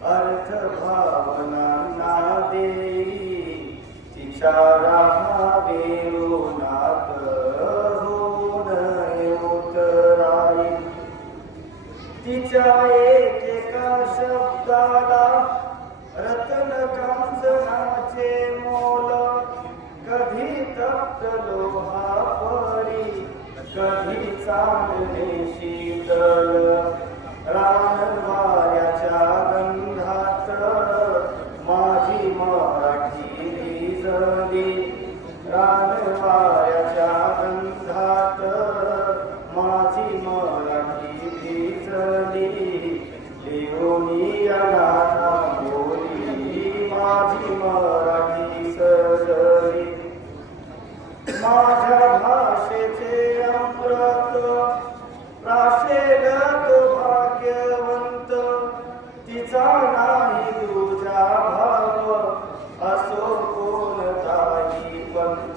अर्थ भावनांना देई तिच्या राहावे नाथ होऊन उतराई तिच्या एक एका शब्दाला रतन कांचनाचे मोल कधी तप्त लोहा परी कधी चांदणे शीतल रान वाऱ्याच्या गंधात माझी मराठी भिजली रान वाऱ्याच्या गंधात माझी मराठी भिजली लिओनी अनाथा बोली माझी मराठी सजली माझ्या भाषेचे अमृत प्राशेलक भाग्यवंत तिचा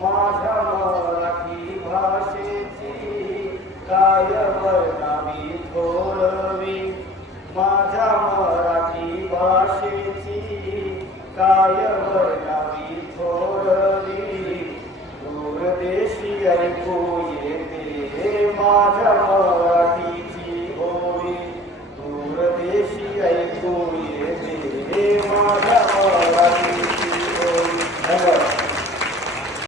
माझ्या मराठी भाषेची काय वर्णावी थोरवी माझ्या मराठी भाषेची काय वर्णावी थोरवी दूरदेशी ऐकू येते माझ्या